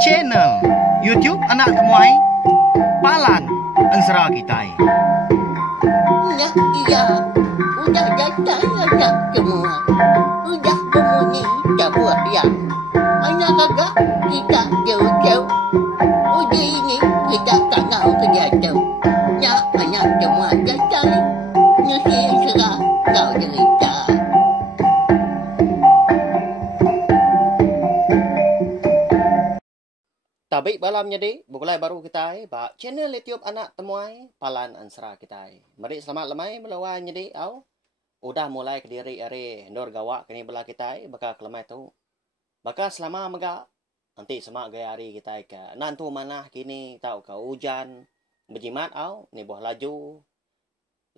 Channel YouTube Anak Temuai Palan Ansara Kitai. Nah, iya, udah datang anak semua. Udah berbunyi sebuah yang anak kakak kita jauh-jauh. Uji ini kita tak nak kerja jauh. Ya, anak semua datang. Nusi serah kau cerita. Tabik balam jadi bukulai baru kita ba channel YouTube Anak Temuai Palan Ansara kita. Mari selamat lemai melawan jadi au. Udah mulai ke diri are ndor gawak kini bela kita bakal kelemai tu. Bakal selama mega nanti semak gaya hari kita ke nantu mana kini tahu ke hujan berjimat au ni buah laju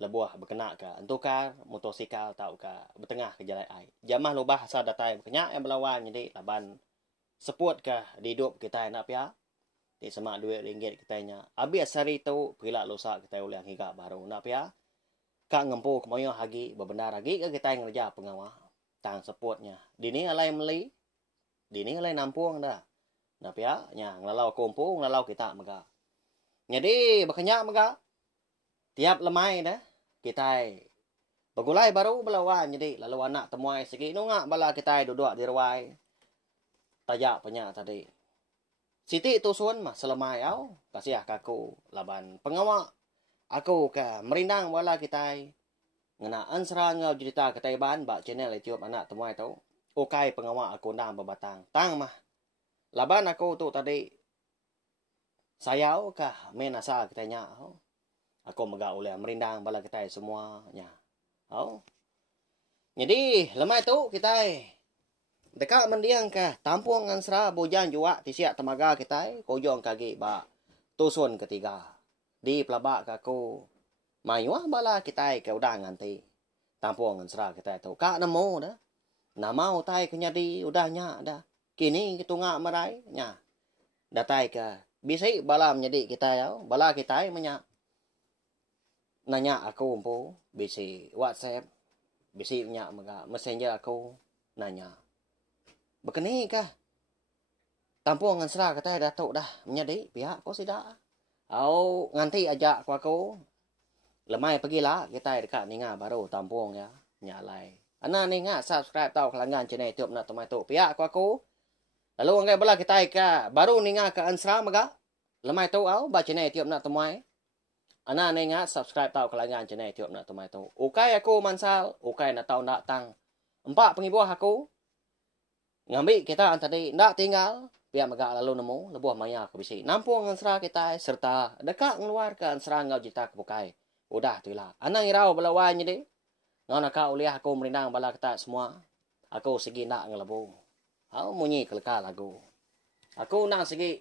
lebuah berkena ke entukar motosikal tahu ke bertengah ke jalan ai. Jamah lubah asa datai berkenyak yang melawan jadi laban support ke di hidup kita nak pia di semak RM2 kita nya habis hari tu pila lusa kita ulang hingga baru nak pia kak ngempu kemoyo hagi bebenar lagi ke kita ngerja pengawal tang supportnya dini alai meli dini alai nampung dah nak pia nya ngelalau kumpul ngelalau kita mega jadi berkenyak mega tiap lemai dah kita begulai baru belawan jadi lalu anak temuai segi nungak bala kita duduk di ruai tajak penyak tadi. Siti tusun mah selemai au kasih kaku laban pengawak aku ke merindang wala kita ngena ansara ngau cerita ketaiban bak channel YouTube Anak Temuai tu. Okai pengawak aku ndang berbatang. Tang mah laban aku tu tadi sayau ke main asa katanya au. Aku megak oleh merindang bala kita semuanya. Au. Jadi lemai tu kita dekat mendiang ke tampung ansara bojan jua tisiak temaga kita kojong kaki ba tusun ketiga di pelabak kaku mayuah bala kita ke udah nganti tampung ansara kita tu kak nemu dah nama utai kenyadi udahnya dah kini kitungak merai nya datai ke bisi bala menjadi kita ya bala kita menya nanya aku umpu bisi WhatsApp bisi nya mega messenger aku nanya bekeni kah? Tampung ansara kata datuk dah menyadi pihak kau sida. Au nganti ajak aku. Lemai pergilah kita dekat ninga baru tampung ya. Nyalai. Ana ninga subscribe tau kelanggan channel YouTube Anak Temuai tu. Pihak aku. Lalu angai bala kita ka baru ninga ke ansara mega. Lemai tu au ba channel YouTube Anak Temuai. Ana ninga subscribe tau kelanggan channel YouTube Anak Temuai tu. Ukai aku mansal, ukai na tau datang. Empat pengibuah aku. Ngambil kita tadi ndak tinggal pihak megak lalu nemu lebuah maya ke bisi nampung ansara kita serta dekat ngeluarkan ansara ngau jita ke bukai udah tu lah anang irau belawan jadi ngau nak uliah aku merindang bala kita semua aku segi nak ngelebu au munyi kelekal lagu aku nang segi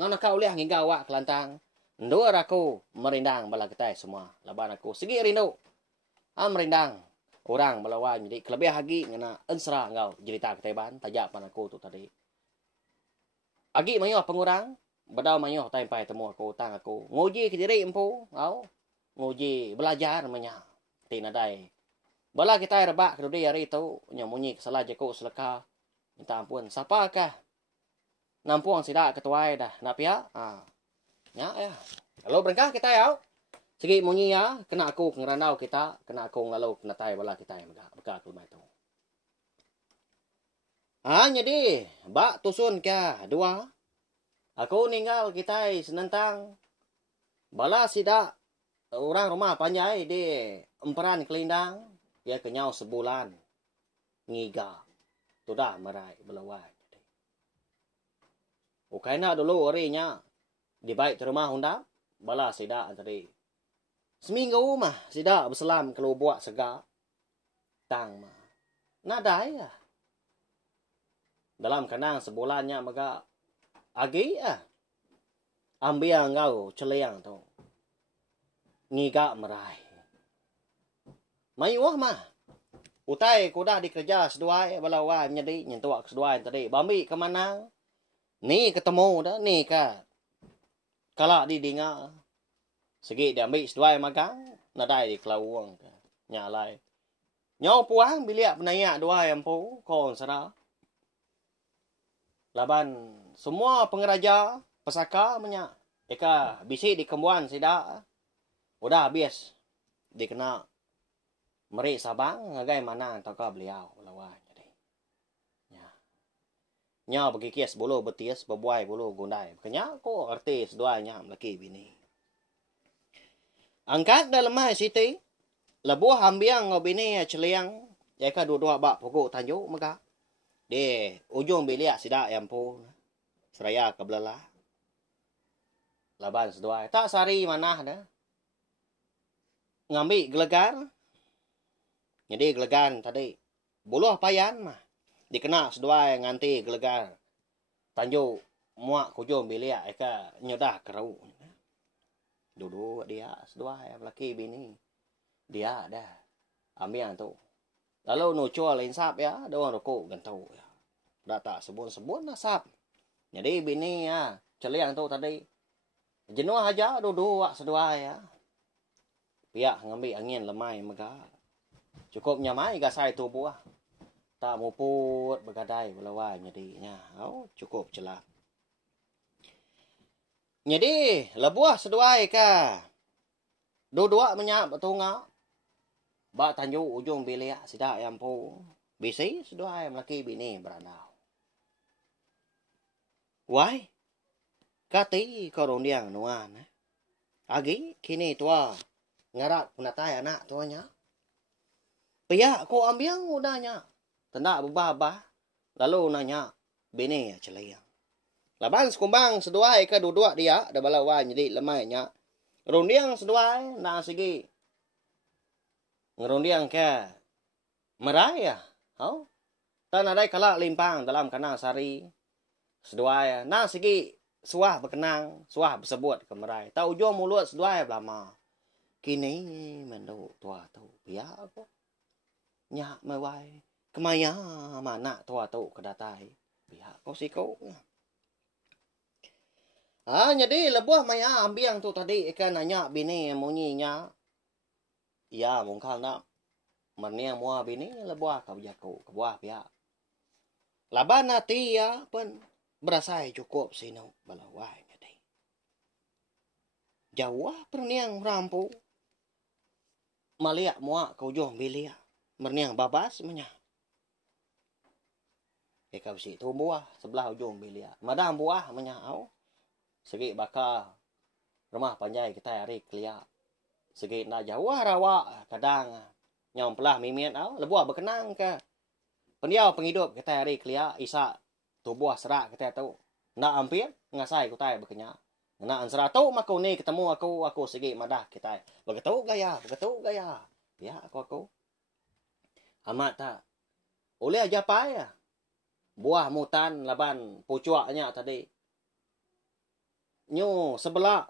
ngau nak uliah hingga awak kelantang ndor aku merindang bala kita semua laban aku segi rindu merindang orang melawan jadi kelebih lagi ngena ansara ngau cerita ketaiban tajak pan aku tu tadi agi mayoh pengurang badau mayoh tai temu aku tang aku ngoji ke diri empu au ngoji belajar menya tina dai bala kita rebak ke dia hari tu nyamunyi salah jaku seleka minta ampun siapa kah nampuang sida ketuai dah nak pia nya ya kalau berkah kita ya segi munyi ya kena aku ngerandau kita kena aku lalu kena tai bala kita yang beka aku mai tu jadi bak tusun ke dua aku ninggal kita senentang bala sida orang rumah panjai di emperan kelindang ya kenyau sebulan ngiga tu dah merai belawai ukaina dulu orinya di baik rumah undang bala sida tadi seminggu mah sida berselam kalau buat sega tang mah nadai ya dalam kandang sebulannya mega agi ambil ngau celiang tu ngiga merai mayuah mah utai kuda dikerja seduai balawa nyedi nyentuak seduai tadi bambi ke mana ni ketemu dah ni ka kala di dinga segi dia ambil seduai magang nadai di kelawang nyalai nyau puang biliak penayak dua yang pu kon sana laban semua pengeraja pesaka menyak. Eka bisi di kembuan sida. Udah habis. Dikena meri Sabang ngagai mana toka beliau lawan jadi. Ya. Nya bagi kias bulu betis bebuai bulu gundai. Kenya ko artis duanya laki bini. Angkat dalam mai siti. Lebuh hambiang ngobini celiang. Eka dua-dua bak pokok tanjuk maka. Di ujung bilik sida yang pun. Seraya ke belah. Laban sedua. Tak sari mana dah. Ngambil gelegar. Jadi gelegar tadi. Buluh payan mah. Dikena sedua nganti gelegar. Tanjuk muak kujung bilik. Eka nyodah kerau. Duduk dia sedua yang laki bini. Dia dah. Ambil tu. Lalu nucua lain sap ya. Doang rokok gantau ya. Dah tak sebun-sebun dah sap. Jadi bini ya. Celiang tu tadi. Jenuh aja duduk sedua ya. Pihak ngambil angin lemai mega. Cukup nyamai gasai tubuh. Tak muput bergadai berlawan jadinya. Oh, cukup celah. Jadi lebuah sedua ka. Dua-dua menyak betunga. Bak tanjuk ujung bilik sidak yang pu. Bisi sedua yang laki bini berandau. Wai. Kati koroniang nuan. Agi kini tua. Ngarat punatai anak tuanya. Pihak ko ambiang udahnya. Tenda babah. Lalu nanya. Bini celiang. Laban sekumbang sedua ke duduk dia. Dah balawan jadi lemainya. Rundiang sedua na segi. Ngerundiang ke meraya. Oh. Tak nadai kalak limpang dalam kanang sari. Sedua na segi suah berkenang. Suah bersebut ke merai. Tak ujung mulut sedua belama. Kini menduk tua tu. Biar apa? Nyak mewai. Kemaya mana tua tu kedatai. Biar kau sikau. Jadi lebuah maya ambiang tu tadi ikan nanya bini munyinya. Ya mungkal nak. Mernia mua bini lebuah kau jaku. Kebuah pihak. Laban nanti ya pun. Berasai cukup sinu. Balawai jadi. Jauh perniang rampu. Maliak mua kau ujung bilik. Merniang babas menya. Eka besi tu buah sebelah ujung bilik. Madam buah menya au. Segi bakal rumah panjai kita hari kelia. Segi nak jauh rawa kadang nyom pelah mimian au lebuah berkenang ke. Pendiau penghidup kita hari kelia isa tubuh serak kita tu. Nak hampir ngasai kita berkenyak. Nak ansara tu maku ni ketemu aku segi madah kita. Begitu gaya. Ya aku. Amat tak. Oleh aja payah. Buah mutan laban pucuaknya tadi. Nyu sebelah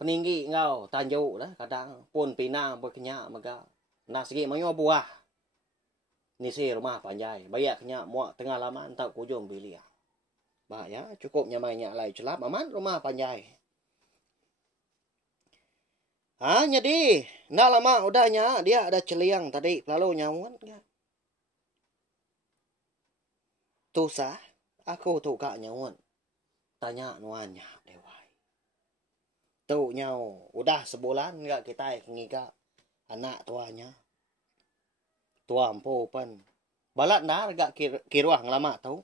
peninggi ngau tanjuk dah kadang pun pinang berkenyak mega. Nak segi manyo buah. Ni si rumah panjai. Bayak kenyak muak tengah laman tak kujung bilik. Bah ya cukup nyamainya lai celap aman rumah panjai. Jadi nak lama udahnya dia ada celiang tadi lalu nyawun. Tu sah aku tu kak nyawun. Tanya nuannya dewai. Tu nyau udah sebulan enggak kita ngika anak tuanya. Tua ampu pun. Balat dah agak kiruah ngelama tau.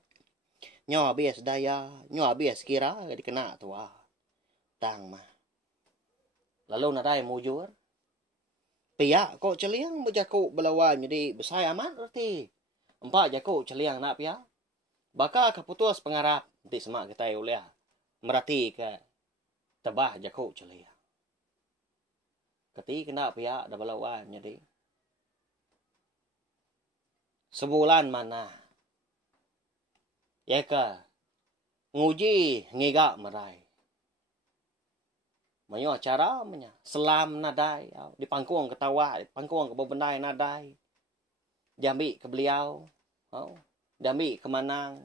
Nyo habis daya, nyo habis kira dikena tua. Tang mah. Lalu nadai mujur. Pihak kok celiang berjaku belawan jadi besar amat berarti. Empat jaku celiang nak pihak. Bakal keputus pengarap. Nanti semak kita oleh. Merati ke tebah jaku celiang. Ketika kena pihak dah belawan jadi. Sebulan mana. Ya ke. Nguji ngigak merai. Manyo cara menya selam nadai di pangkuang ketawa di pangkuang ke bendai nadai jambi ke beliau jambi ke manang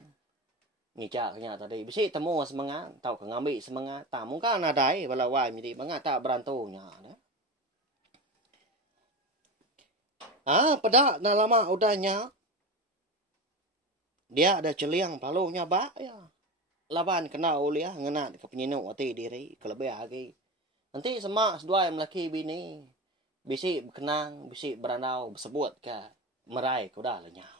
ngicaknya tadi bisi temu semangat tau ke ngambil semangat tak mungkin nadai balawai jadi bangat tak berantunya pada dah lama udahnya dia ada celiang palunya bak ya laban kena uliah ngenat ke penyinung ati diri kelebih lagi. Nanti semak sedua melaki bini. Bisi berkenang, bisi berandau, bersebut ke merai kau dah lenyap.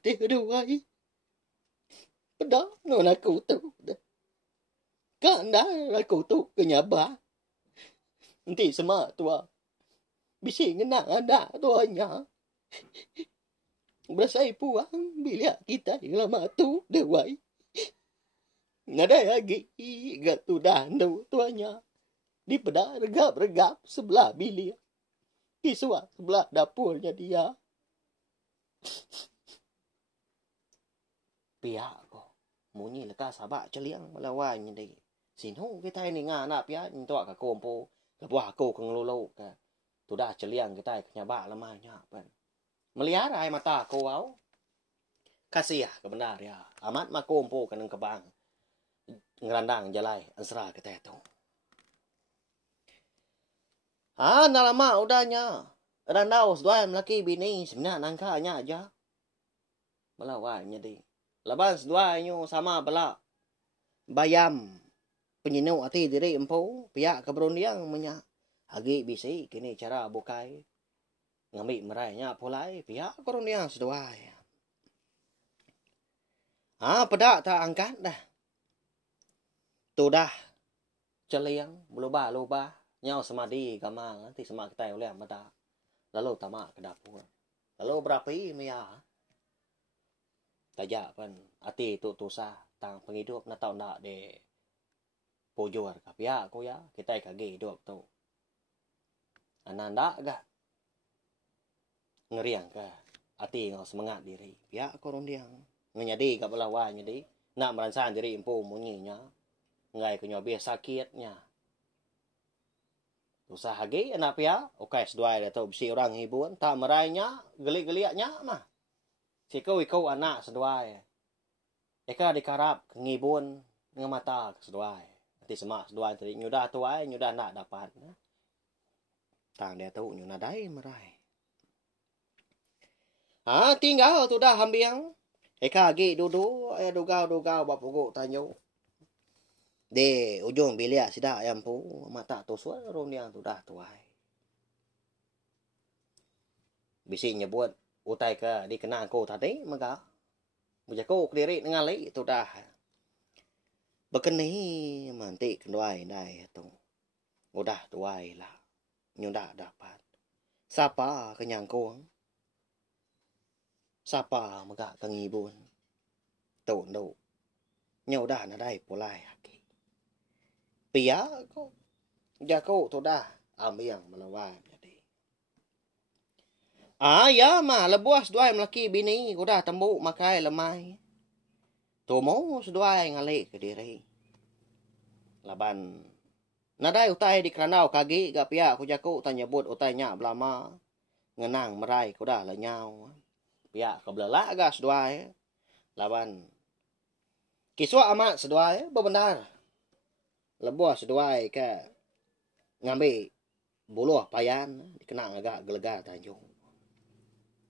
Dia duai. Pada non aku tu. Kan dah aku tu kenyaba. Nanti semak tua. Bisi ngenang anak tuanya. Berasai puang bila kita yang lama tu dewai. Nada lagi gat tu dah ndu tuanya. Di peda regap-regap sebelah bilik. Kiswa sebelah dapurnya dia. Pihak ko. Munyi leka sabak celiang melawan ni. Sino kita ini ngana pihak ni tua ka kompo. Lebuah ko kengelolo ka. Tu dah celiang kita kenyabak lamanya pan. Melihat air mata ko au. Kasih ke benar ya. Amat makompo kanang kebang. Ngerandang jalai ansra kita itu. Nalama udahnya. Randau sedua laki bini sebenarnya nangkanya aja. Melawannya di. Laban sedua nyo sama bela. Bayam. Penyinau hati diri empu. Pihak keberundiang menya. Hagi bisi kini cara bukai. Ngambil merainya pulai. Pihak keberundiang sedua ya. Pedak tak angkat dah. Tu dah celiang luba-luba nyau semadi gamang nanti semak kita oleh mata lalu tamak ke dapur lalu berapi mia tajak pan ati tu tusa tang penghidup na tau ndak de pojor ka pia ko ya kita kage hidup tu ananda ga ngeriang ka ati ngau semangat diri pia ko rondiang nganyadi ka belawan nyadi nak meransan diri empu munyinya ngai ko nyobi sakitnya. Usaha hagi anak pia, okay sedua dah tahu bisi orang hibuan, tak merainya, gelik-geliknya mah. Sikau ikau anak sedua. Eka dikarap ngibun dengan mata sedua. Nanti semak sedua tadi nyudah tua, nyudah nak dapat. Tang dia tahu nyudah dai merai. Tinggal tu dah hambiang. Eka hagi duduk, dugau bapuguk tanyo. Di ujung bilik sidak ayam pu mata tu suar rondiang tu dah tuai. Bisi nyebut utai ke dikenang ko tadi maka menjago diri dengan lei tu dah. Bekeni manti kenduai dai tu. Udah tuai lah. Nyudah dapat. Siapa kenyang ko? Siapa maka kengibun? Tu ndu. Nyudah na dai pulai. Pia ko jako tu dah ambiang melawan jadi. Ya mah lebuas dua melaki bini ko dah tembuk makai lemai. Tu mau sedua ngalik ke diri. Laban nadai utai di kranau kagi ga pia ko jako tanya but utainya belama ngenang merai ko dah lenyau. Pia ko belala ga sedua. Laban kiswa amat sedua bebenar. Lebuah seduai ke ngambil buluh payan dikenang agak gelega tanjung.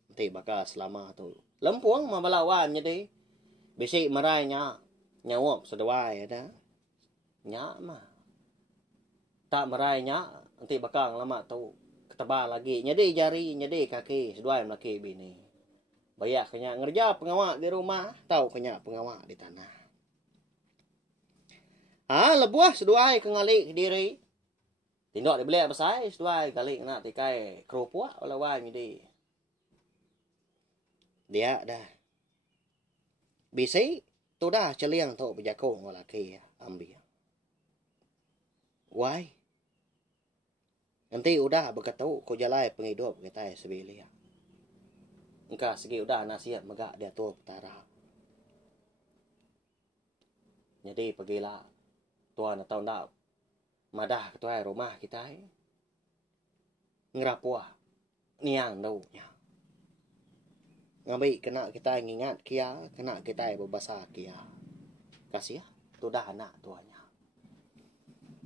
Nanti bakal selama tu. Lempuang mah balawan jadi. Bisi merainya nyawap seduai ada. Nyak mah. Tak merainya nanti bakal lama tu ketebal lagi. Nyedi jari, nyedi kaki seduai laki bini. Bayak kenya ngerja pengawak di rumah, tahu kenya pengawak di tanah. Lebuah seduai kengalik diri. Tindok dibeli besar seduai kali nak tikai kerupuk lawan jadi. Dia dah. Bisi tu dah celiang tu berjako ngolaki ambil. Why? Nanti udah berkatu ko jalai penghidup kita sebelia. Engkau segi udah nasihat megak dia tu petara. Jadi pergilah tuan atau ndak madah ketua rumah kita ngerapuah niang daunya ngambil kena kita ngingat kia kena kita berbahasa kia kasih tu dah anak tuanya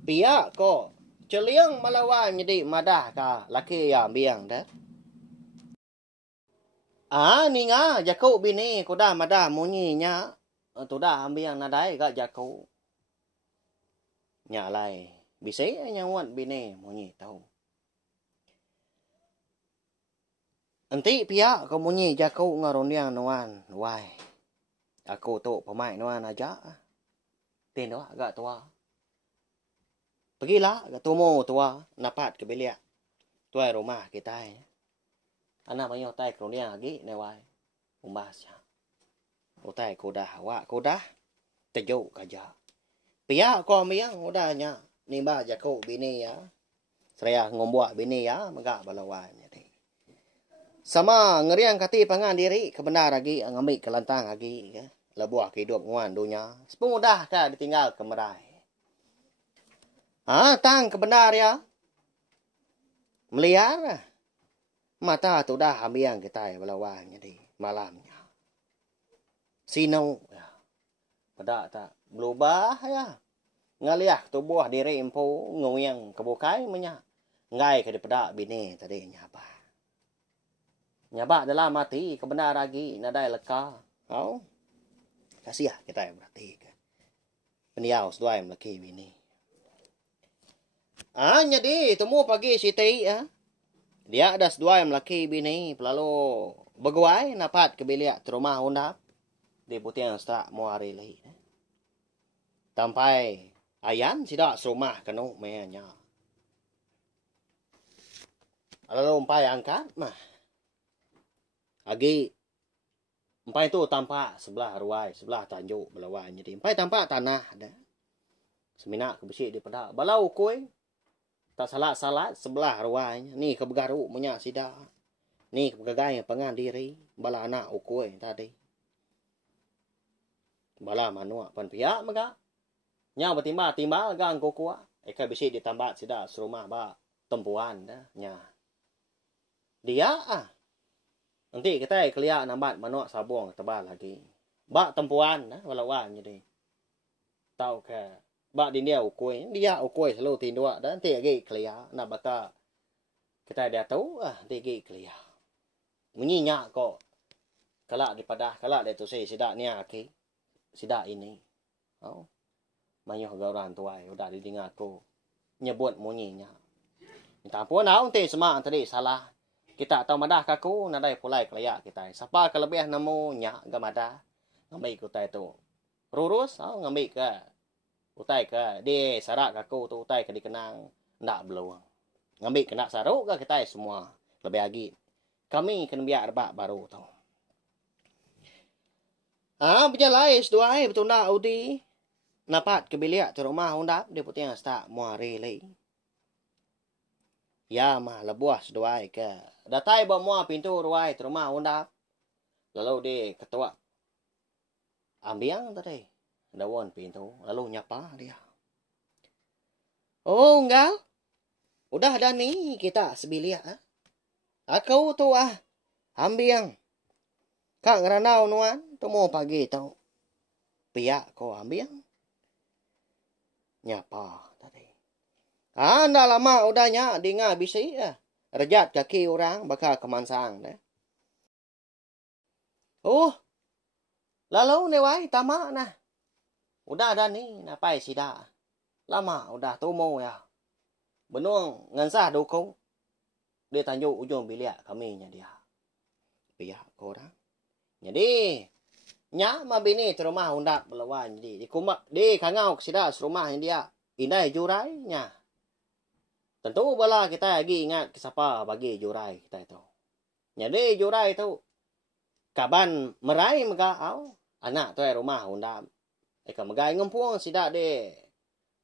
pia ko celiang melawan jadi madah ka laki yang biang dah Ni nga, jako bini, kuda mada munyi nya. Tuda ambiang nadai gak jako. Nya lai, bisa nyawat bini munyi tahu. Enti pihak kau munyi jako ngaroniang nuan, wai. Aku tu pemain nuan aja. Tin doa agak tua. Pergilah ke tumo tua, napat ke belia. Tuai rumah kita. Anak banyak tai kroniang lagi newai. Umbasnya. Utai kudah, wak kudah. Tejuk kaja. Pihak kau miang udahnya. Nimba jako bini ya. Seraya ngombuak bini ya, megak balawan. Sama ngeriang kati pangan diri kebenar lagi ngambil kelantang lagi ya. Lebuah kehidup nguan dunia. Sepemudah kah ditinggal kemerai. Tang kebenar ya. Meliar. Mata tu dah ambiang kita balawan jadi malamnya. Sinau ya. Pada tak berubah ya. Ngaliah tubuh diri empu nguyang kebukai menya. Ngai ke daripada bini tadi nyapa. Nyaba dalam mati kebenar lagi nadai leka. Kau kasih ya kita berarti ke. Peniau sedua yang laki bini. Jadi temu pagi siti ya. Dia ada sedua yang laki bini lalu beguai napat ke bilik rumah undap. Di putih yang tak mau hari lagi. Sampai ayan sidak serumah kenu mayanya. Lalu umpai angkat mah. Agi empai tu tampak sebelah ruai, sebelah tanjuk belawan jadi empai tampak tanah ada. Semina ke besi di pedak. Balau kuih tak salat-salat sebelah ruai. Ni ke begaru punya sida. Ni ke begagai pengan diri bala anak ukui tadi. Bala manua pan pihak mega. Nya bertimba-timba gang kokua. Eka besi ditambah sida serumah ba tempuan dah nya. Dia nanti kita kelia nambat manok sabung tebal lagi. Bak tempuan walawan jadi. Tahu ke bak dia ukui selalu tindua dan nanti lagi kelia nak baka kita dia tahu nanti lagi kelia. Menyinya kok kalak daripada kalak dia tu saya sidak ni aki. Sidak ini. Oh. Mayuh gauran tuai udah didengar aku nyebut munyinya. Minta ampun nanti semak tadi salah. Kita tahu madah kaku nadai pulai kelayak kita. Siapa kelebih namu nyak gamada. Ngambil kutai tu. Rurus ngambil ke. Utai ke. Di sarak kaku tu utai ke dikenang. Ndak beluang. Ngambil kena saruk ke kita semua. Lebih lagi. Kami kena biar rebak baru tu. Berjalan dua betul nak udi. Napat ke bilik rumah undap. Dia putih yang start muari lagi. Ya mah lebuah seduai ke. Datai bawa pintu ruai rumah undap. Lalu di ketua. Ambiang tadi. Dawan pintu. Lalu nyapa dia. Oh enggak. Udah ada nih kita sebilik. Aku tu ambiang. Kak ngeranau nuan. Tu mau pagi tau. Pihak kau ambiang. Nyapa tadi. Anda lama udahnya dengar bisi rejat kaki orang bakal kemansang deh. Oh. Lalu newai tamak nah. Udah ada nih napai sida. Lama udah tumo ya. Benuang ngansah dukung. Dia tanjuk ujung bilik kami nya dia. Pihak korang. Jadi nya ma bini rumah undap belawan jadi di kumak di kangau sida serumah dia. Indai jurai nya. Tentu bala kita lagi ingat siapa bagi jurai kita itu. Jadi jurai itu kaban merai mega anak tu rumah undam. Eka megai ngempung sida de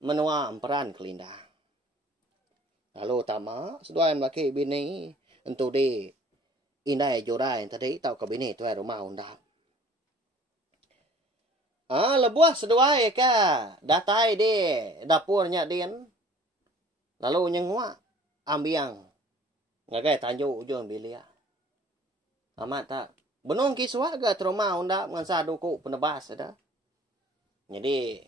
menua emperan kelinda. Lalu tama seduan laki bini entu de indai jurai tadi tau ke bini tu rumah undam. Lebuah seduai ke datai de dapurnya dian. Lalu nyengwa ambiang. Ngagai tanjuk ujung bilik. Amat tak. Benong kiswa ke trauma undap ngansa duku penebas ada. Jadi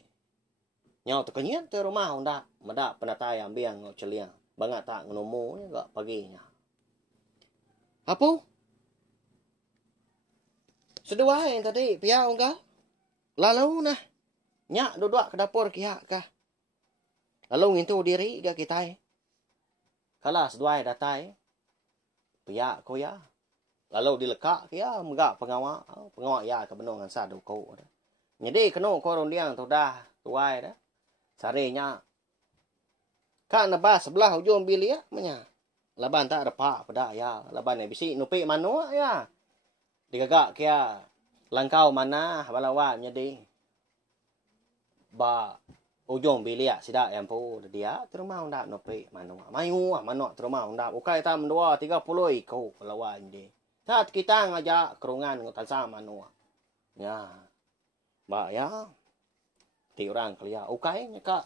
nyau terkenyat ke rumah undap. Medak penatai ambiang ngau celiang. Bangat tak ngenomu gak paginya. Apa? Seduai tadi pihak enggak. Lalu nah, nyak duduk ke dapur kiak kah. Lalu ngintu diri ke kita. Kalau seduai datai, pihak ko ya. Lalu dilekak ya, megak pengawak ya ke benong ngan sadu ko. Jadi kena koron diang tu dah tuai dah. Sarinya kan nebas sebelah ujung bilik menya. Laban tak repak pada ya, laban ni bisi nupi manu ya. Digagak kia langkau mana balawa jadi. Ba ujung bilik sidak yang pu dia terima undap nupi manu. Mayu manu terima undap. Ukai tam 2 30 iko balawa jadi. Saat kita ngajak kerungan ngutan sama manu. Ya. Ba ya. Ti orang kelia ukai nyaka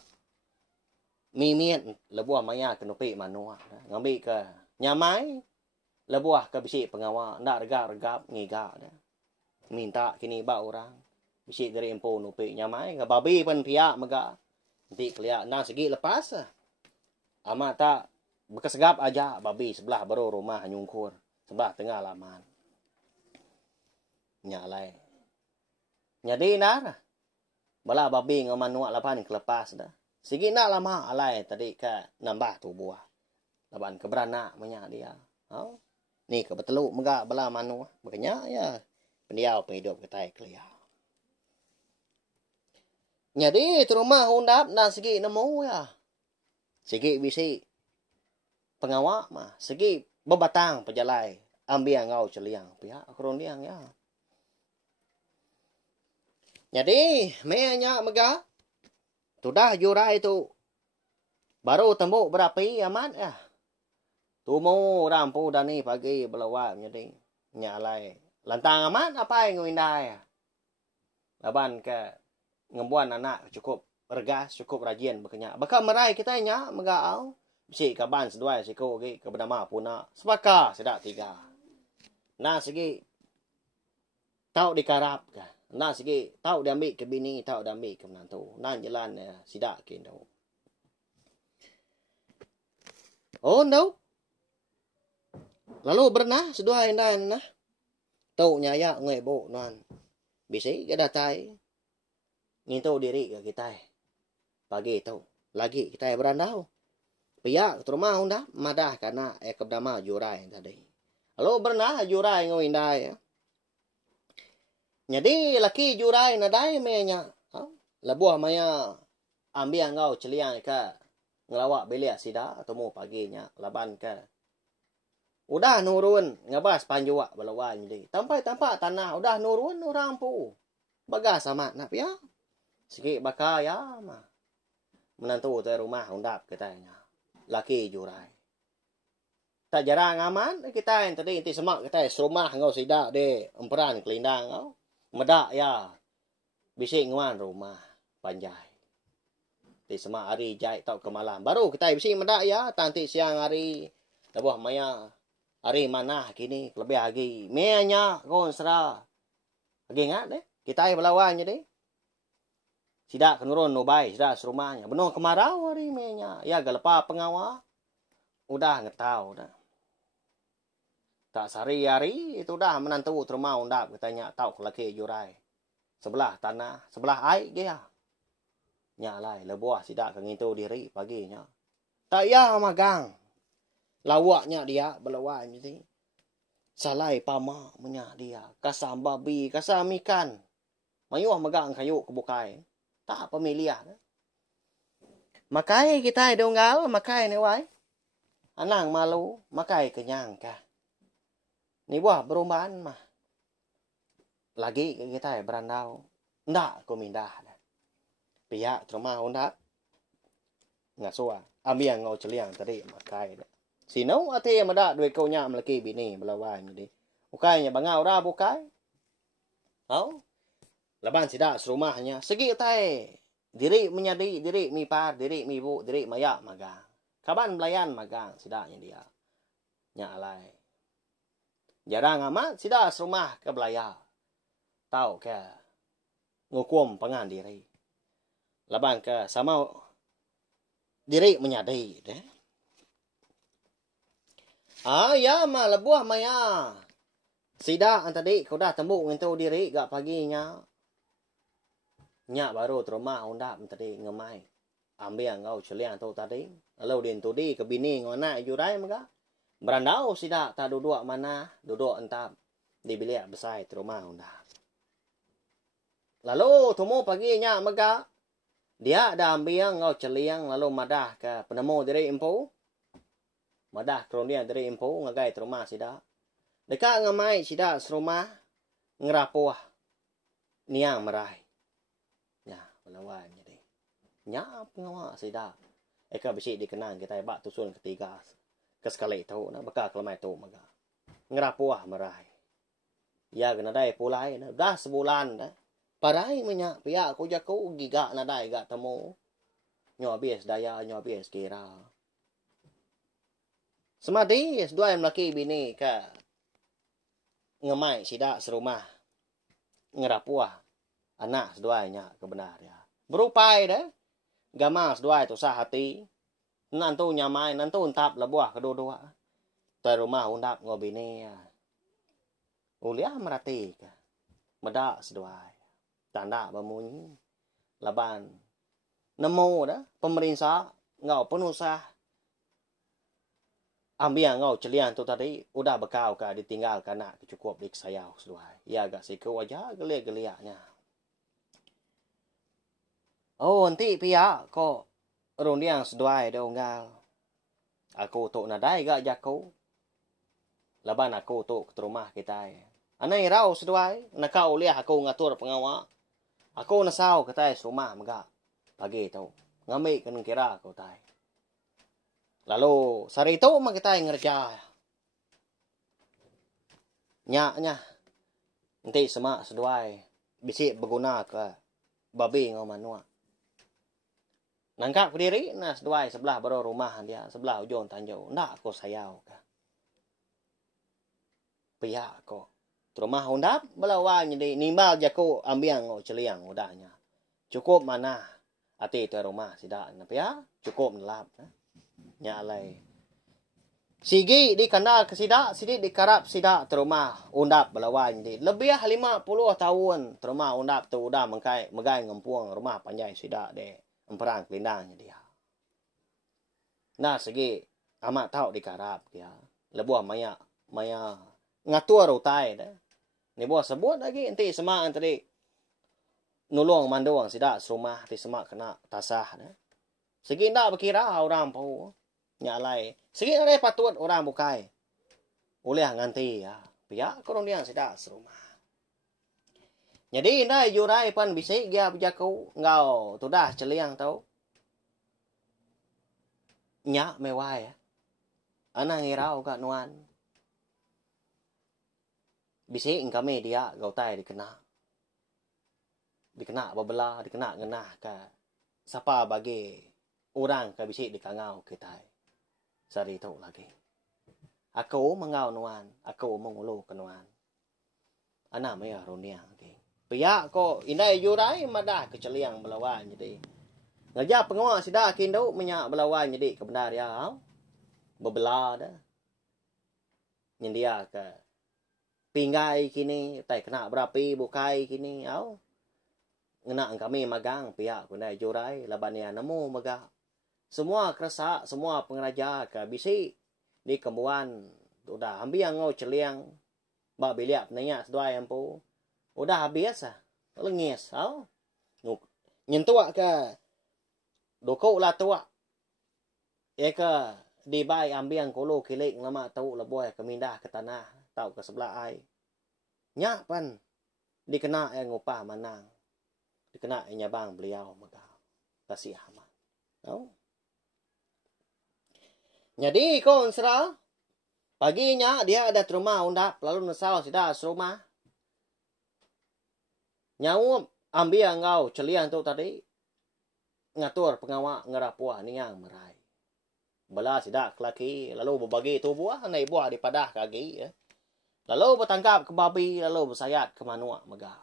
mimian lebuah maya ke nupi manua ngambil ke nyamai lebuah ke bisi pengawal ndak regap ngiga minta kini ba orang bisi dari empo nupi nyamai ke babi pun pihak mega nanti kelia nang segi lepas ama tak bekesegap aja babi sebelah baru rumah nyungkur sebelah tengah laman nyalai nyadi nar bala babi ngamanua lapan kelepas dah. Sigi nak lama alai tadi ke nambah tu buah. Laban keberana banyak dia. Oh. Ni ke beteluk megak bala manu. Makanya ya pendiau penghidup ketai kelia. Jadi terumah undap dan segi nemu ya. Segi bisi pengawak mah. Segi bebatang pejalai. Ambil ngau celiang. Pihak kurun diang ya. Jadi menya megak. Sudah jurai tu. Baru tembuk berapi amat ya. Tumu rampu dan ni pagi belawak jadi. Nyalai. Lantang amat apa yang ngindai. Laban ke ngembuan anak cukup regas, cukup rajin berkenyak. Bakal merai kita nya megau. Bisi kaban seduai siko ke bernama puna. Sepaka sedak 3. Nah segi tau dikarap ke. Nah segi tahu dia ambil ke bini, tahu dia ambil ke menantu. Nah jalan sidak kendo. Oh no. Lalu berenah sedua indan nah. Tahu nyaya ngebo nan. Bisi ke datai. Ngintu diri ke kita. Pagi tahu. Lagi kita berandau. Pihak terumah unda madah karena kebdama jurai tadi. Lalu berenah jurai ngawindai ya. Jadi laki jurai nadai menya. Lebuah maya ambil ngau celiang ke ngelawak belia sida atau mau paginya laban ke. Udah nurun ngebas panjua balawan jadi. Tampak tanah udah nurun orang pu. Bagas amat nak ya. Sikit bakal ya mah. Menantu tu rumah undap katanya. Laki jurai. Tak jarang aman kita yang tadi inti semak kita serumah ngau sida de emperan kelindang ngau. Medak ya. Bisik nguan rumah. Panjai. Di semak hari jahit tau ke malam. Baru kita bisik medak ya. Tanti siang hari. Lebuah maya. Hari mana kini. Lebih lagi. Meanya. Kon serah. Lagi ingat deh. Kita berlawannya deh. Sidak kenurun nubai. Sidak serumahnya. Benar kemarau hari meanya. Ya galepa pengawal. Udah ngetau dah. Tak sehari-hari itu dah menantu terima undap katanya tahu laki jurai. Sebelah tanah, sebelah air dia. Nyalai lebuah sidak kengitu diri paginya. Tak ya magang. Lawaknya dia belawan jadi. Salai pama menyak dia. Kasam babi, kasam ikan. Mayuah magang kayu kebukai. Tak pemilihan. Makai kita donggal, makai ni wai. Anang malu, makai kenyang kah. Ni buah berumbaan mah. Lagi kita berandau. Ndak aku mindah. Pihak terima undap. Ngasua. Ambil ngau celiang tadi makai. Sino ati madak duit kau nyak melaki bini belawan jadi. Ukainya bangau dah bukai. Au. Laban sidak serumahnya. Segi utai. Diri menyadi, diri mipar, diri mibu, diri mayak magang. Kaban belayan magang sidaknya dia. Nyak alai. Jarang amat sidak serumah ke belaya. Tahu ke ngukum pengan diri. Laban ke sama diri menyadi deh. Ya mah lebuah maya. Sida tadi kau dah tembuk ngentu diri gak paginya. Nya baru terumah undap tadi ngemai. Ambil ngau celiang tu tadi. Lalu din tu di ke bini ngona jurai maka. Berandau sida tak duduk mana, duduk entap di bilik besar terumah undap. Lalu tumu paginya maka dia ada ambil ngau celiang lalu madah ke penemu diri impu. Madah kronian diri impu ngagai terumah sida. Dekat ngamai sida serumah ngerapuh niang merai. Ya, melawan jadi. Nya pengawa sida. Eka besi dikenang kita bak tusun ketiga. Kesekali tu na baka kelamai tu maga. Ngerapuh merai. Ya kena dai pulai na dah sebulan dah. Parai menyak pihak aku jaku giga na dai gak temu. Nyo bias daya nyo bias kira. Semadi dua yang laki bini ka ngemai sida serumah ngerapuah anak seduanya kebenar ya berupai dah gama seduai tu sah hati nantu nyamai nantu untap lebuah kedua-dua tu rumah undap ngobini ya uliah merati ka medak seduai tanda bemunyi laban nemu dah pemerintah ngau penusah ambil ngau celian tu tadi udah bekau ka ditinggal kana cukup dik sayau seluai. Ya agak siku aja gelia-geliaknya. Oh nanti pihak kok rundiang seduai donggal. Aku tok nadai gak jaku. Laban aku tok ke rumah kita. Anai rau seduai, nakau liah aku ngatur pengawak. Aku nasau ketai rumah megak. Pagi tu. Ngambil kan kira aku tai. Lalu sari itu mak kita ngerja. Nya. Nanti semak seduai. Bisik berguna ke babi ngau manua. Nangkap diri nah seduai sebelah baru rumah dia. Sebelah ujung tanjau. Nak aku sayau ka. Pihak ko. Rumah undap belawan jadi nimbal jaku ambil ngau celiang udahnya. Cukup mana. Hati tu rumah sidak. Pihak cukup nelap. Nyalai. Sigi di kandal ke sida, sidi di karap sida terumah undap belawan di. Lebih 50 tahun terumah undap tu udah megai ngempuang rumah panjang sida de emperang kelindang dia. Nah segi amat tahu di karap dia. Lebuah maya ngatur utai dah. Ni buah sebut lagi nanti semak tadi nulung manduang sida serumah di semak kena tasah dah. Segi ndak berkira orang pau. Nyalai. Segi ada patut orang bukai. Oleh nganti ya. Pihak koronian sida serumah. Jadi na jurai pan bisik dia berjaku ngau tu dah celiang tau. Nya mewah ya. Ana ngirau kat nuan. Bisik kami dia gau tai dikena. Dikena bebelah, dikena ngenah ka. Siapa bagi orang ka bisik dikangau kita. Sari tu lagi. Aku mengau nuan, aku mengulu ke nuan. Anak maya ronia lagi. Pihak ko indai jurai madah keceliang belawan jadi. Ngajak pengawal sida kindo menyak belawan jadi kebenar ya. Bebelah dah. Nyendia ke pinggai kini, tai kena berapi bukai kini au. Ngena kami magang pihak indai jurai labania nemu magang. Semua kerasa, semua pengeraja ke bisi di kembuan udah ambil ngau celiang ba biliak nanya sedua yang pu udah habis ah lengis au nyentua ke doko la tua ya ke di bai ambil kolo kilik lama tau leboy ke mindah ke tanah tau ke sebelah ai nya pan dikena yang ngupah manang dikena nyabang beliau maka kasih aman au. Jadi kon serah paginya dia ada rumah undap lalu nesau sida serumah. Nyau ambil ngau celian tu tadi ngatur pengawak ngerapuah niang merai. Bela sida kelaki lalu berbagi tu buah nai buah di padah kaki ya. Lalu bertangkap ke babi lalu bersayat ke manua megah.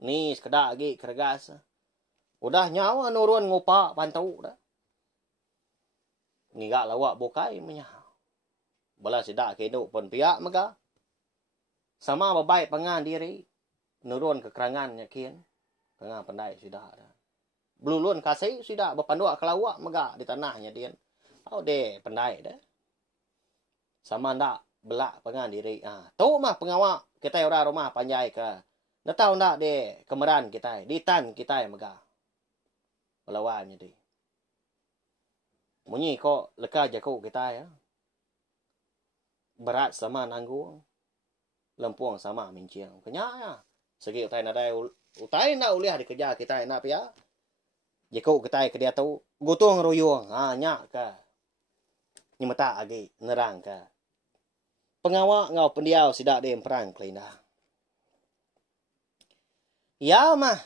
Ni sekedak lagi kergas. Udah nyawa nurun ngupak pantau dah. Ngigak lawak bukai menyah. Bala sidak keduk pun pihak maka. sama babai pangan diri nurun kekerangannya kian pangan pandai sudah dah belulun kasih sudah berpandua kelawak megak di tanahnya dia oh deh pandai dah sama ndak belak pangan diri tu mah pengawak kita orang rumah panjai ke ndak tahu ndak deh kemeran kita di tan kita megak melawannya deh munyi kok leka jago kita ya berat sama nanggung lempuang sama minciang kenyanya segi utai nadai utai na uliah dikejar kita nak pia jeko kita ke dia tahu gotong royong nyak ka nhưng mà ta agi nerang ka pengawak ngau pendiau sidak dem perang klina ya mah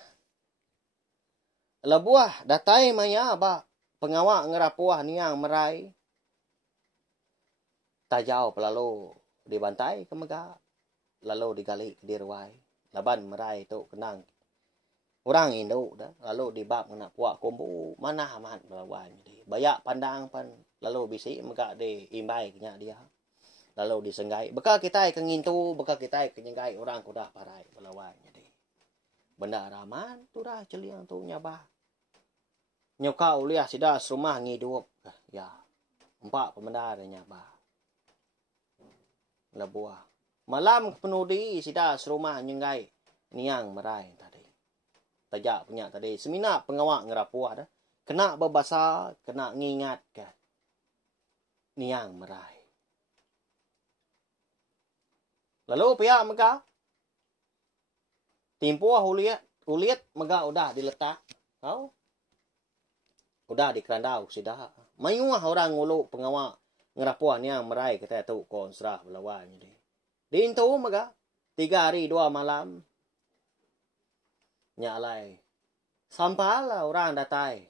lebuah datai maya ba pengawak ngerapuah niang merai tajau pelalu dibantai ke mega lalu digali ke dirwai laban merai tu kenang orang Indo dah lalu dibab kena puak kombu mana aman melawan jadi bayak pandang pan lalu bisi mega de imbai kenya dia lalu disenggai bekal kita ke ngintu bekal kita ke nyenggai orang kudah parai melawan jadi benda raman tu dah celiang tu nyabah nyoka uliah sida rumah ngidup ya empat pemenda de nyabah lebuah malam penudi sida serumah nyenggai niang merai tadi tajak punya tadi semina pengawak ngerapuah dah kena berbasa kena ngingat ke niang merai lalu pihak mega timpuah uliat mega udah diletak tahu udah dikerandau sudah mayuah orang ngulu pengawak ngerapuah niang merai kita tu konserah melawan jadi dintu mega 3 hari 2 malam nyalai sampala orang datai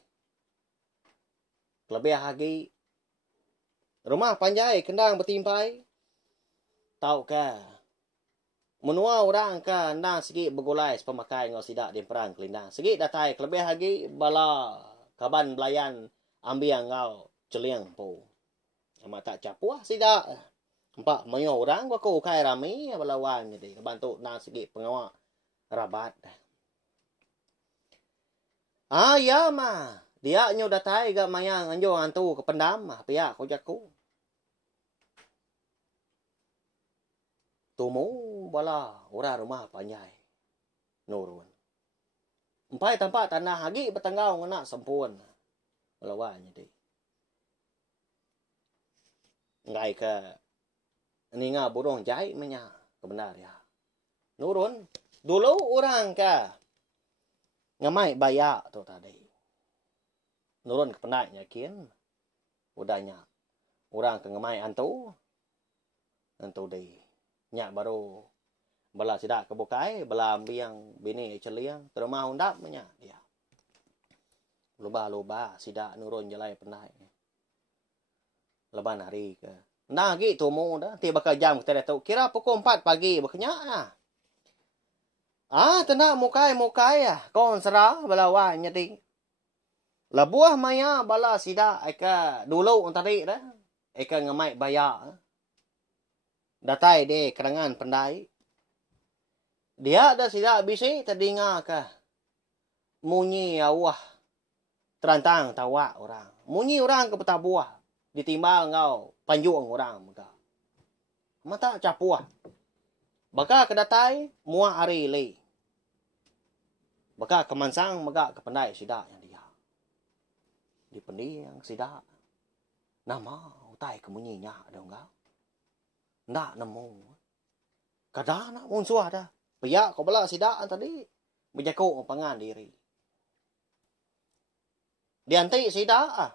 lebih lagi rumah panjai kendang bertimpai tahu ke menua orang ke ndang segi begulai pemakai ngau sidak di perang kelindang segi datai lebih lagi bala kaban belayan ambil ngau celiang po amat tak capuah sidak empat mayo orang gua ko kai rami balawan jadi bantu nang segi pengawak rabat ya mah dia nyo datai ga mayang anjo antu ke pendam pihak ko jaku tumu bala ora rumah panjai nurun empai tempat tanah hagi betanggau ngena sempun balawan jadi ngai ke ninga burung jahit menya kebenar ya nurun dulu orang ka ngamai bayak tu tadi nurun ke penat yakin udahnya orang ke ngamai antu deh nyak baru bala sidak ke bukai bala ambiang bini celiang terumah undap menya dia loba sidak nurun jelai penat leban hari ke nah gitu mu dah tiba ke jam kita dah tahu kira pukul 4 pagi berkenyak tenang mukai kon serah balawan nyati labuah maya bala sida eka dulu tadi dah eka ngamai bayak datai de kerangan pendai dia ada sida bisi tadinga ka munyi awah terantang tawa orang munyi orang ke petabuah ditimbang ngau panjuang orang maka mata capuah baka kedatai mua hari le baka kemansang maka kependai sida yang dia dipendi yang sida nama utai kemunyinya ada enggak ndak nemu kadana unsu ada pihak ko bala sida tadi berjaku pangan diri dianti sida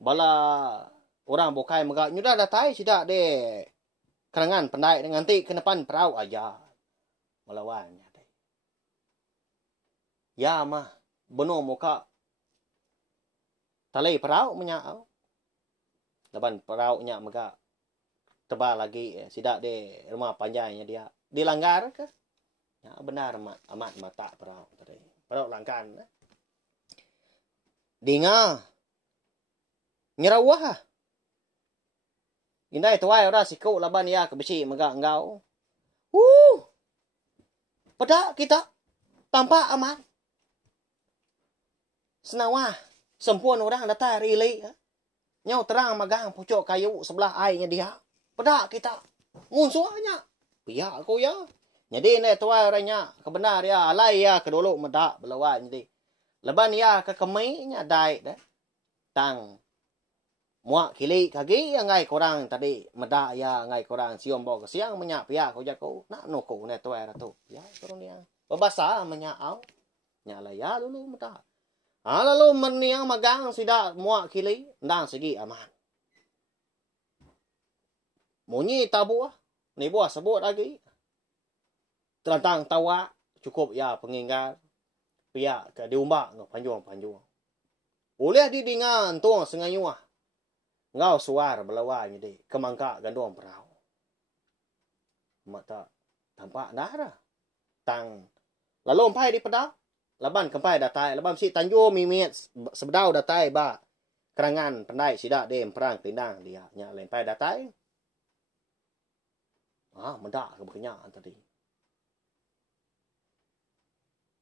bala orang bukai megak nyudah datai sidak de kerangan pendai dengan ti ke depan perahu aja melawannya deh ya mah benar muka talai perahu menyau depan perahu nya megak tebal lagi sidak de rumah panjangnya dia dilanggar ke ya benar amat mata perahu tadi perahu langkan dinga nyerawah indai tuai ora siku laban ya ke besi megak engau Pada kita tampak aman. Senawah, sempurna orang datang rili. Nyau terang magang pucuk kayu sebelah airnya dia. Pada kita. Musuhnya. Pihak aku ya. Jadi ni tuai orangnya kebenar ya. Alai ya kedulu medak belawan jadi. Leban ya ke keminya dai dah. Tang. Muak kili kagi yang ngai korang tadi. Medak ya ngai korang siom bawa ke siang menyak pihak aku jago. Nak nuku ni tuai ratu. Ya turun dia. Berbasa menyak au. Nyala ya dulu medak. Lalu meniang magang sidak muak kili. Ndang segi aman. Munyi tabuah. Ni buah sebut lagi. Terantang tawa. Cukup ya penginggar. Pihak ke diumbak. Panjung. Boleh didingan tuang sengayuah. Ngau suar belawan jadi. Kemangkak ganduang perahu. Mata. Tampak dah. Tang. Lalu empai di pedang. Laban kempai datai. Laban si tanjung mimit. Sebedau datai ba. Kerangan pendai sidak dem perang tindang dia. Nya lempai datai. Mendak ke berkenyak tadi.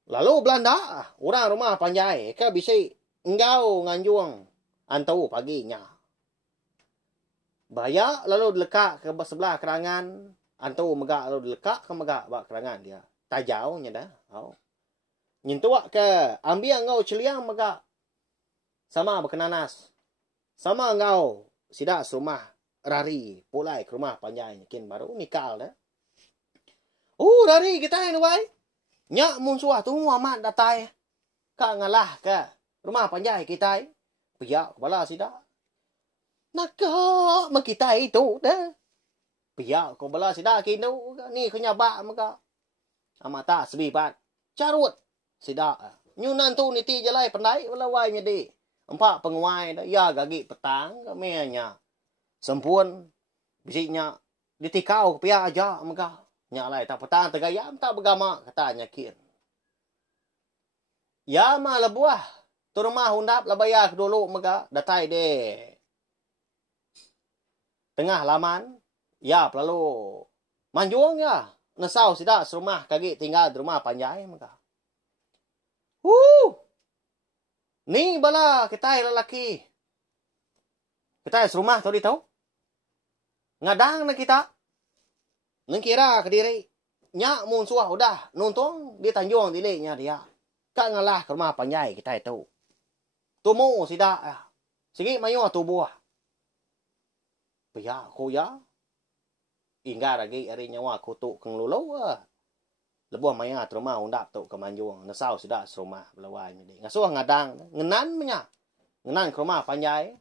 Lalu Belanda. Orang rumah panjai. Ke bisik. Engkau nganjuang. Antau paginya. Bayak lalu dilekak ke sebelah kerangan. Antau megak lalu dilekak ke megak bak kerangan dia. Tajaunya dah. Nyentuak ke ambil engkau celiang megak. Sama berkenanas. Sama engkau sidak serumah rari. Pulai ke rumah panjai. Mungkin baru nikal dah. Rari kita yang wai. Nyak munsuah tu amat datai. Kak ngalah ke rumah panjai kita. Piak kepala sidak. Nakak kita itu dah. Piak kepala sidak kinu. Ni kenyabak megak. Amat tak sebibat. Carut. Sidak. Nyunan tu niti jalai pandai. Walawai nyedi. Empat penguai dah. Ya gagi petang. Kamianya. Sempun. Bisiknya. Ditikau piak aja megak. Nyak lai tak petang tergayam. Tak bergama. Katanya kir. Ya mah lebuah. Tu rumah hundap labayak dulu megak. Datai de. Tengah laman. Ya lalu. Manjuang ya. Nesau sidak serumah kaki tinggal di rumah panjai megak. Ni bala kita lelaki. Kita serumah tadi tahu. Ngadang na kita. Nengkira ke diri. Nyak munsuah udah. Nuntung di tanjung dilinya dia. Kak ngalah ke rumah panjai kita itu. Tumu sidak ya. Sige mayo tubuh. Pihak aku ya. Hingga lagi hari nyawa kutuk keng lulu. Lebuah maya terumah undap tu ke manjuang. Nesau sidak serumah belawan jadi. Ngasuh ngadang. Ngenan menya. Ngenan ke rumah panjai.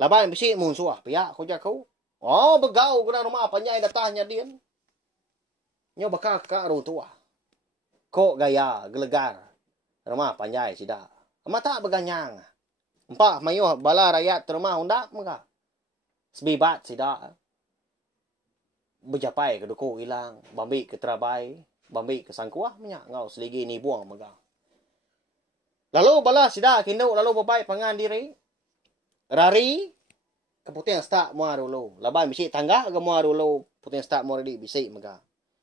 Laban bisi munsuah. Pihak aku jaku. Begau kena rumah panjai datangnya dia. Nyo bakal ke arung tua. Kok gaya gelegar. Rumah panjai sidak. Mata beganyang. Empat mayo bala rakyat terumah undap maka. Sebibat sidak. Berjapai ke duku hilang. Bambi ke terabai. Bambi ke sangkuah minyak. Ngau seligi ni buang mega. Lalu bala sidak kinduk. Lalu babai pangan diri. Rari. Keputing start mua dulu. Laban bisik tangga ke mua dulu. Puting start mua di bisik mega.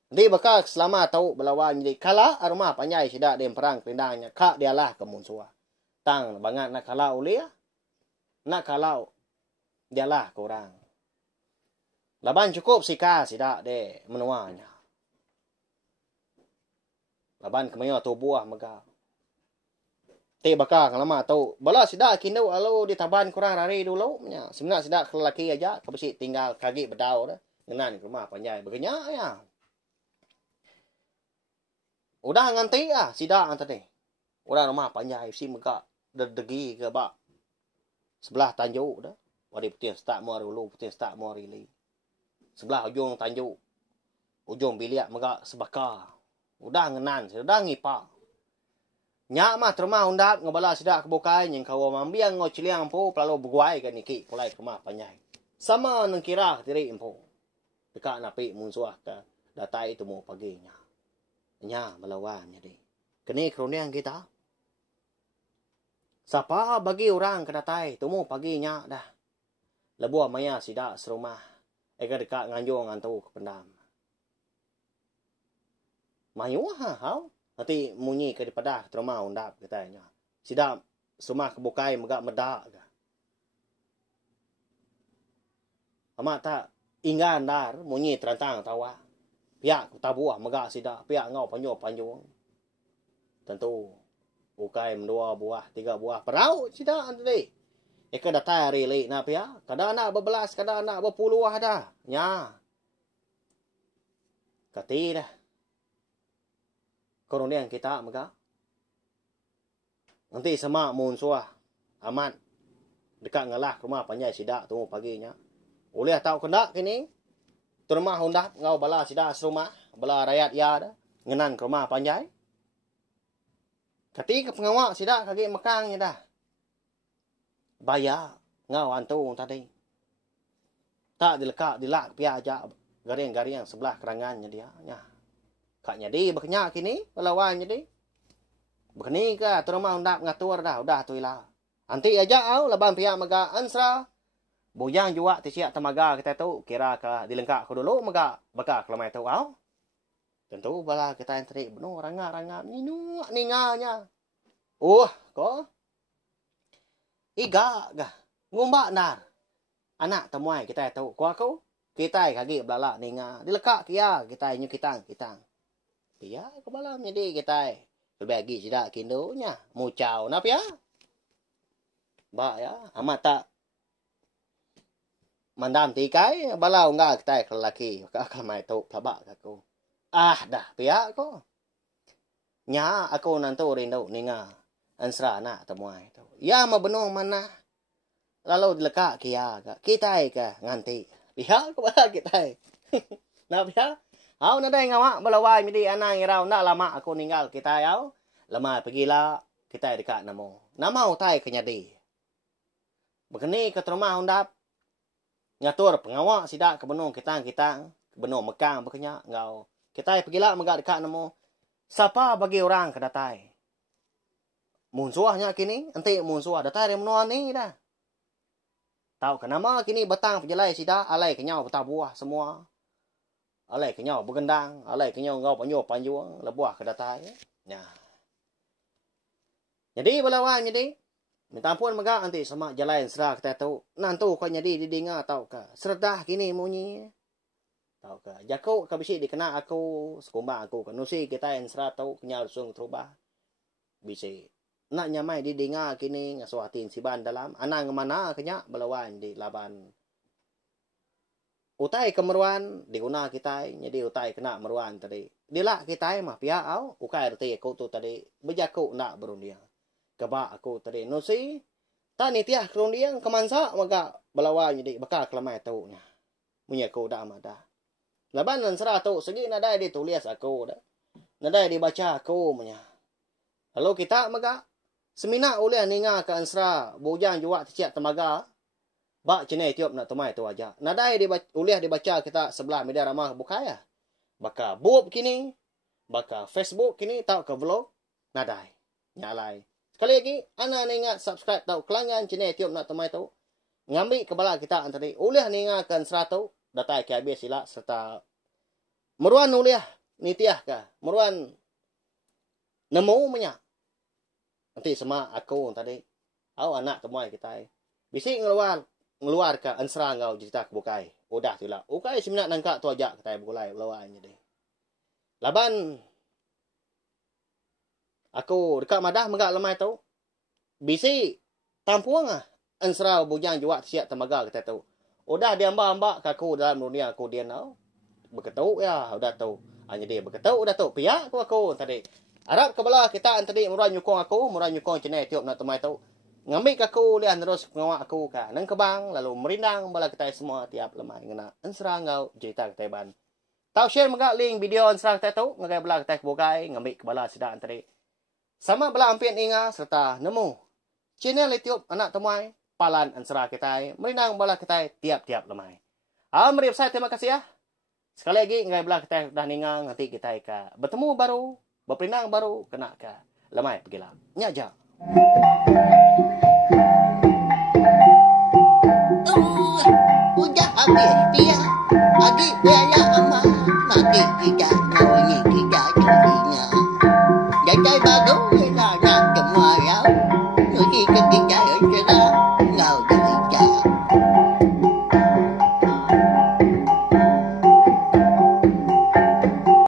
Nanti bakal selama tahu belawan jadi. Kala rumah panjai sidak dem perang kelindangnya. Kak dialah ke munsuah. Tang bangat nak kalau ulia. Nak kalau. Dialah ke orang. Laban cukup sika sidak de menuanya. Laban kemayo tubuh mega. Te bakal lama tahu. Bala sidak kindu lalu ditaban kurang rari dulu. Sebenarnya sidak lelaki aja. Kebesi tinggal kaki bedau dah. Ngenan ke rumah panjai. Begenya ya. Udah nganti ya sidak tadi. Udah rumah panjai si mega. Degi ke bak. Sebelah tanjuk dah. Wadi puting start mua dulu. Puting start mua rili. Sebelah ujung tanjuk. Ujung biliak mega sebakar. Udah ngenan. Udah ngipak. Nyak mah terima undap ngebala sidak kebukai yang kau mambiang ngo ciliang po lalu berguai kan niki pulai ke rumah panjai. Sama nengkira tiri empo. Dekat napi munsuah ke datai itu mau paginya. Nya melawan jadi. Kini kroniang kita. Siapa bagi orang ke datai itu mau paginya dah. Lebuah maya sidak serumah. Eka dekat nganjung antau ke pendam. Mayu hau. Nanti munyi ke daripada terima undap katanya. Sidap semua kebukai megak medak ke. Amat tak ingan dar munyi terantang tawa. Pihak tabuah megak sidap, pihak ngau panyo. Tentu bukai mendua buah, 3 buah perau sidap nanti. Eka datang rili na pihak. Kadang anak berbelas, kadang anak berpuluh dah. Nya. Kati dah. Koronian kita megak. Nanti sama munsuah aman dekat ngalah rumah panjai sidak tu paginya. Oleh tahu kendak kini termah undap ngau bala sidak serumah, bala rakyat ya dah ngenan ke rumah panjai. Ketika pengawak sidak kaki mekangnya dah. Bayar ngau antung tadi. Tak dilak pia aja garing-garing sebelah kerangannya dia. Nya. Kaknya di berkenyak kini pelawannya di. Begini ke termah undap ngatur dah udah tu lah. Anti aja au laban pihak mega ansra. Bujang juga tisiak temaga kita tu kira ke dilengkak ku dulu mega bakal kelamai tu au. Tentu bala kita yang terik benar rangga ninu ninganya. Ko. Iga gah ngumbak nar. Anak temuai kita tu ku aku kita kagi belala ninga dilekak kia kita nyu kitang. Pia ke balam jadi kita berbagi sidak kindonya mucau nap ya. Ba ya amat tak mandam tikai balau enggak kita lelaki ka mai tu pelabak aku. Dah pia ko. Nya aku nantu rindu ninga ansra anak temuai tu. Ya ma benong mana. Lalu dilekak kia kita ke nganti. Pia ko bala kita. Nap ya. Au na dai ngamak balawai midi anang irau nak lama aku ninggal kita yau. Lama pergilah kita dekat namo. Nama utai kenyadi. Begini ke rumah undap. Ngatur pengawak sidak ke benung kita ke benung mekang berkenyak ngau. Kita pergilah megak dekat namo. Siapa bagi orang ke datai? Munsuahnya kini, enti munsuah datai dari menua ni dah. Tahu ke nama kini batang penjelai sidak alai kenyau betah buah semua. Alai kenyau bergendang, alai kenyau ngau panjuang lebuah ke datai. Nah. Jadi balawan jadi minta ampun megak nanti sama jalan serah kita tahu. Nantu kau jadi didengar tahu ke. Serdah kini munyi. Tahu ke. Jakuk ke bisi dikena aku sekumbang aku ke. Nusi kita yang serah tahu kenyal sung terubah. Bisi. Nak nyamai didengar kini ngasuatin siban dalam. Anang mana kenyak balawan di laban. Utai kemeruan diguna kita. Jadi utai kena meruan tadi. Dilak kita mah pihak au. Ukai reti aku tu tadi. Berjakuk nak berundiang. Kebak aku tadi nusi tani tiah kerundiang kemansa maka balawa jadi bakal kelamai tau nya punya aku dah amada laban dan serah tu segi nadai ditulis aku dah nadai dibaca aku punya lalu kita maka semina oleh ninga ke ansra bujang juga ticiak temaga bak cenai tiup nak tumai tu aja nadai oleh dibaca kita sebelah media ramah bukaya baka bup kini baka Facebook kini tau ke vlog nadai nyalai. Sekali lagi, ana ningat subscribe tau kelangan channel tiup nak temai tau. Ngambil kebala kita antara oleh ningakan 100 datai ke habis sila serta meruan oleh nitiah ka. Meruan nemu menyak. Nanti sama aku tadi. Au anak temai kita. Bisi ngeluar ke ansra ngau cerita kebukai. Udah tu lah. Ukai seminat nangkak tu ajak kita bukulai belawan jadi. Laban aku dekat madah megak lemai tu. Bisi tampuang ansra bujang juga siap temaga kita tahu. Udah dia ambak ke aku dalam dunia aku dia nau. Berketuk ya, udah tahu. Hanya dia berketuk udah tahu. Pihak aku tadi. Harap kebelah kita tadi murah nyukong aku, murah nyukong cenai tiup nak temai tu. Ngambil aku lian terus pengawak aku ka nang kebang lalu merindang bala kita semua tiap lemai ngena ansra ngau cerita kita ban. Tahu share megak link video ansra kita tu ngagai bala kita bukai ngambil kebala sedang tadi. Sama bela ampian inga serta nemu channel YouTube anak temuai palan ansra kita merinang bala kita tiap-tiap lemai. Meriap saya terima kasih ya. Sekali lagi ngai bela kita dah ningang nanti kita ka bertemu baru, berperinang baru kena ka lemai pergilah. Nya ja. Udah habis dia. Agi bela amat mati tidak.